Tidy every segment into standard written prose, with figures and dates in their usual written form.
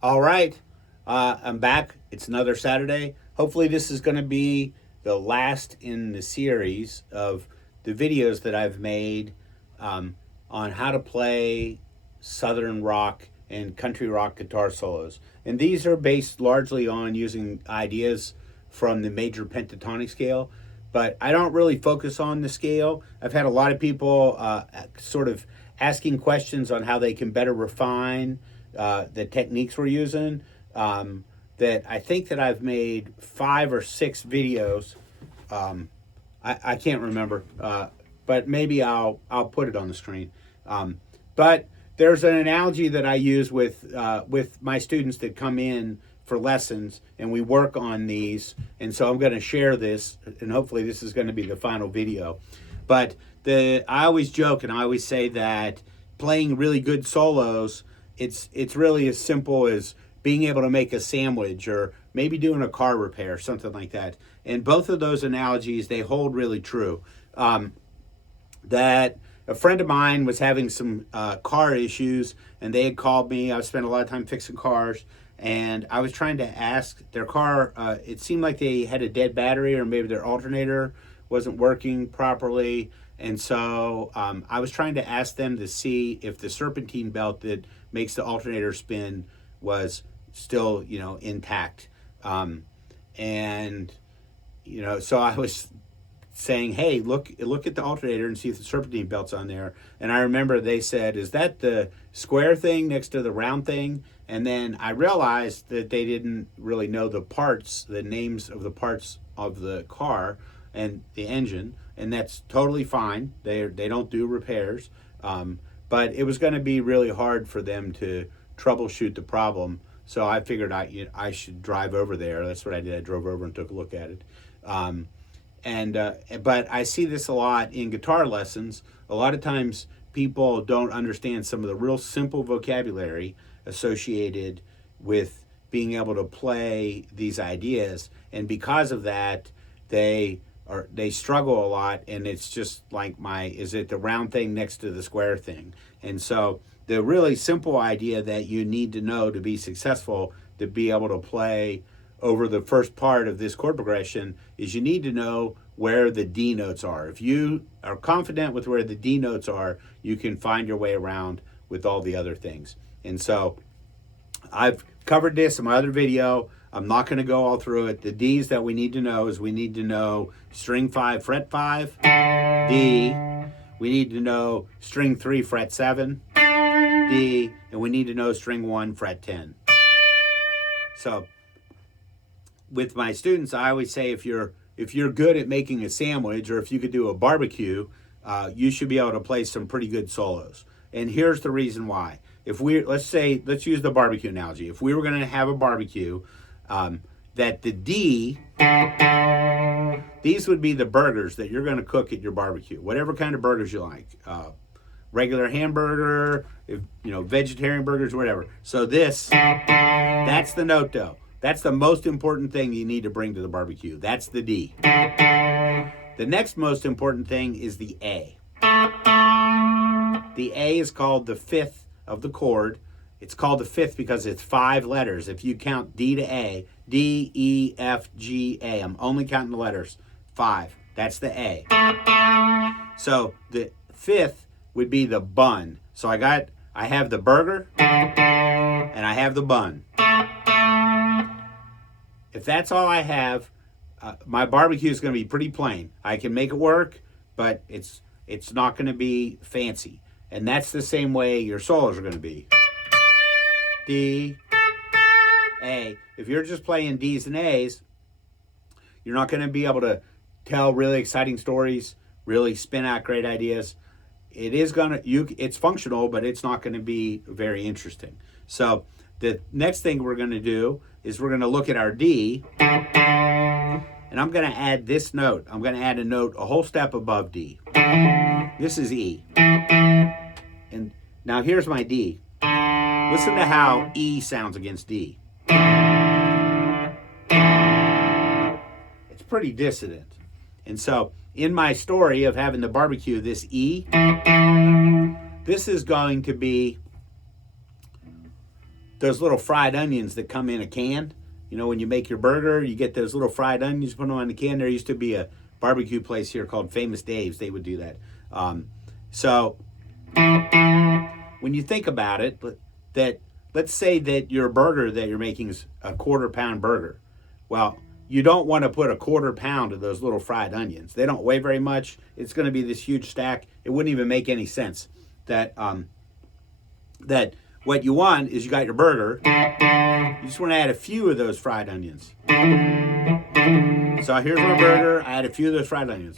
All right, I'm back. It's another Saturday. Hopefully this is going to be the last in the series of the videos that I've made on how to play Southern rock and country rock guitar solos. And these are based largely on using ideas from the Major Pentatonic scale, but I don't really focus on the scale. I've had a lot of people sort of asking questions on how they can better refine the techniques we're using, that I think that I've made 5 or 6 videos. I can't remember, but maybe I'll put it on the screen. But there's an analogy that I use with my students that come in for lessons, and we work on these, and so I'm going to share this, and hopefully this is going to be the final video. But I always joke and I always say that playing really good solos, it's really as simple as being able to make a sandwich or maybe doing a car repair, something like that. And both of those analogies, they hold really true. That a friend of mine was having some car issues, and they had called me. I've spent a lot of time fixing cars, and I was trying to ask their car, it seemed like they had a dead battery, or maybe their alternator wasn't working properly. And so I was trying to ask them to see if the serpentine belt that makes the alternator spin was still, intact. And, so I was saying, hey, look at the alternator and see if the serpentine belt's on there. And I remember they said, is that the square thing next to the round thing? And then I realized that they didn't really know the names of the parts of the car and the engine, and that's totally fine. They don't do repairs, but it was going to be really hard for them to troubleshoot the problem. So I figured I should drive over there. That's what I did. I drove over and took a look at it. But I see this a lot in guitar lessons. A lot of times people don't understand some of the real simple vocabulary associated with being able to play these ideas, and because of that, they struggle a lot, and it's just like is it the round thing next to the square thing? And so the really simple idea that you need to know to be successful, to be able to play over the first part of this chord progression, is you need to know where the D notes are. If you are confident with where the D notes are, you can find your way around with all the other things. And so I've covered this in my other video. I'm not going to go all through it. The D's that we need to know is we need to know string 5, fret 5, D. We need to know string 3, fret 7, D. And we need to know string 1, fret 10. So with my students, I always say if you're good at making a sandwich, or if you could do a barbecue, you should be able to play some pretty good solos. And here's the reason why. Let's use the barbecue analogy. If we were going to have a barbecue, that the D, these would be the burgers that you're going to cook at your barbecue, whatever kind of burgers you like, regular hamburger, vegetarian burgers, whatever. So that's the note though. That's the most important thing you need to bring to the barbecue. That's the D. The next most important thing is the A. The A is called the fifth of the chord. It's called the fifth because it's 5 letters. If you count D to A, D, E, F, G, A. I'm only counting the letters. 5. That's the A. So the fifth would be the bun. So I have the burger and I have the bun. If that's all I have, my barbecue is going to be pretty plain. I can make it work, but it's not going to be fancy. And that's the same way your solos are going to be. D, A. If you're just playing D's and A's, you're not going to be able to tell really exciting stories, really spin out great ideas. It's functional, but it's not going to be very interesting. So the next thing we're going to do is we're going to look at our D, and I'm going to add this note. I'm going to add a note a whole step above D. This is E. And now here's my D. Listen to how E sounds against D. It's pretty dissonant. And so in my story of having the barbecue, this E, this is going to be those little fried onions that come in a can. You know, when you make your burger, you get those little fried onions, put them on the can. There used to be a barbecue place here called Famous Dave's. They would do that. So when you think about it, let's say that your burger that you're making is a 1/4 pound burger. Well, you don't want to put a 1/4 pound of those little fried onions. They don't weigh very much. It's going to be this huge stack. It wouldn't even make any sense. That what you want is you got your burger. You just want to add a few of those fried onions. So here's my burger. I add a few of those fried onions.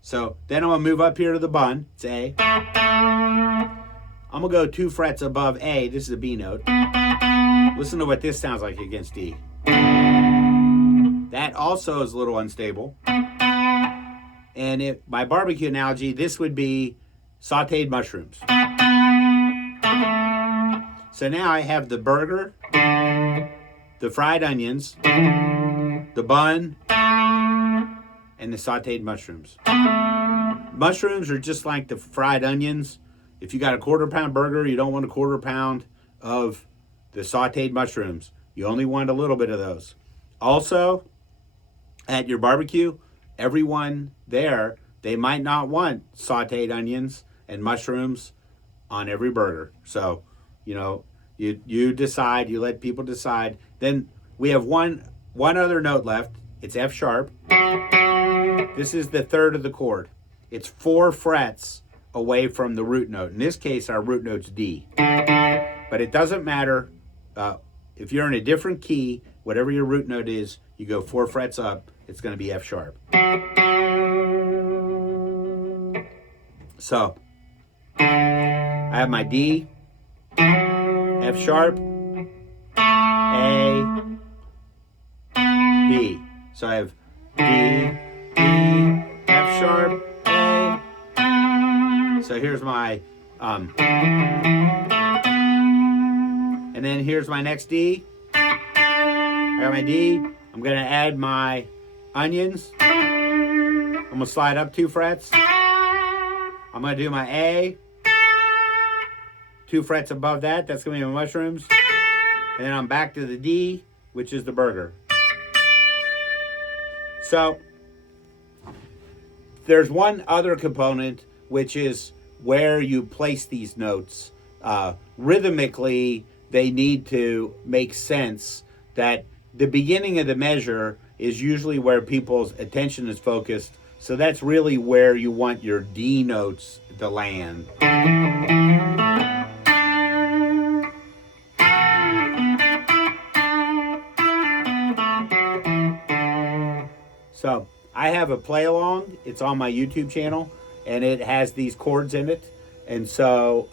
So then I'm going to move up here to the bun. It's A. I'm going to go 2 frets above A. This is a B note. Listen to what this sounds like against D. That also is a little unstable. And my barbecue analogy, this would be sautéed mushrooms. So now I have the burger, the fried onions, the bun, and the sautéed mushrooms. Mushrooms are just like the fried onions. If you got a 1/4 pound burger, you don't want a 1/4 pound of the sautéed mushrooms. You only want a little bit of those. Also, at your barbecue, everyone there, they might not want sautéed onions and mushrooms on every burger. So, you know, you decide, you let people decide. Then we have one other note left. It's F sharp. This is the 3rd of the chord. It's 4 frets away from the root note. In this case, our root note's D. But it doesn't matter. If you're in a different key, whatever your root note is, you go 4 frets up, it's going to be F sharp. So, I have my D, F sharp, A, B. So I have D, E, F sharp, A. So here's my, and then here's my next D. I got my D. I'm going to add my onions. I'm going to slide up 2 frets. I'm going to do my A. 2 frets above that. That's going to be my mushrooms. And then I'm back to the D, which is the burger. So there's one other component, which is where you place these notes. Rhythmically, they need to make sense. That the beginning of the measure is usually where people's attention is focused. So that's really where you want your D notes to land. So I have a play along. It's on my YouTube channel, and it has these chords in it. And so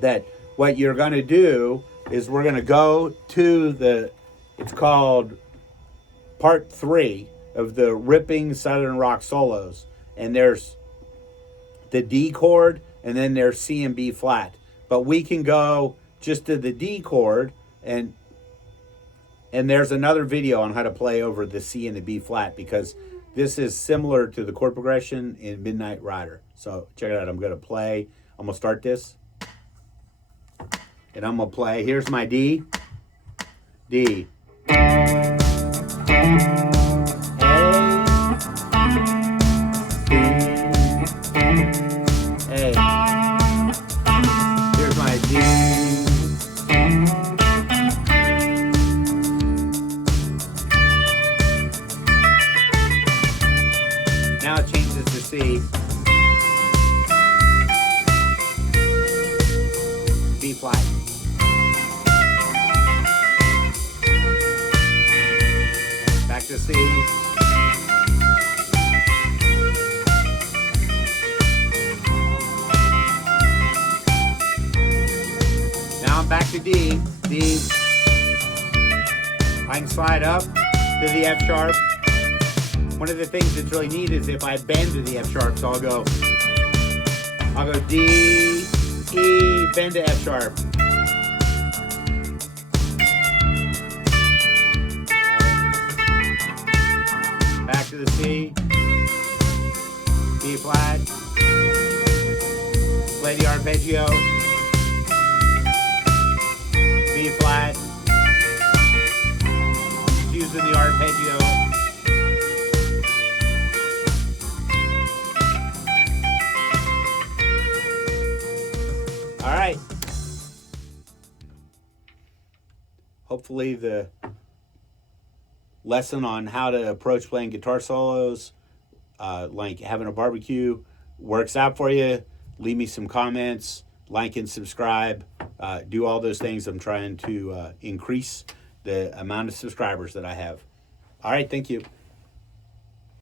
that what you're going to do is we're going to go to it's called part 3 of the Ripping Southern Rock Solos. And there's the D chord, and then there's C and B flat. But we can go just to the D chord, and there's another video on how to play over the C and the B flat, because this is similar to the chord progression in Midnight Rider. So check it out. I'm going to play. I'm going to start this. And I'm going to play. Here's my D. D. A. Here's my D. to C. Now I'm back to D. D. I can slide up to the F sharp. One of the things that's really neat is if I bend to the F sharp, so I'll go D, E, bend to F sharp. Back to the C, B flat, play the arpeggio, B flat, just using the arpeggio. All right. Hopefully the lesson on how to approach playing guitar solos, like having a barbecue, works out for you. Leave me some comments, like and subscribe. Do all those things. I'm trying to increase the amount of subscribers that I have. All right, thank you.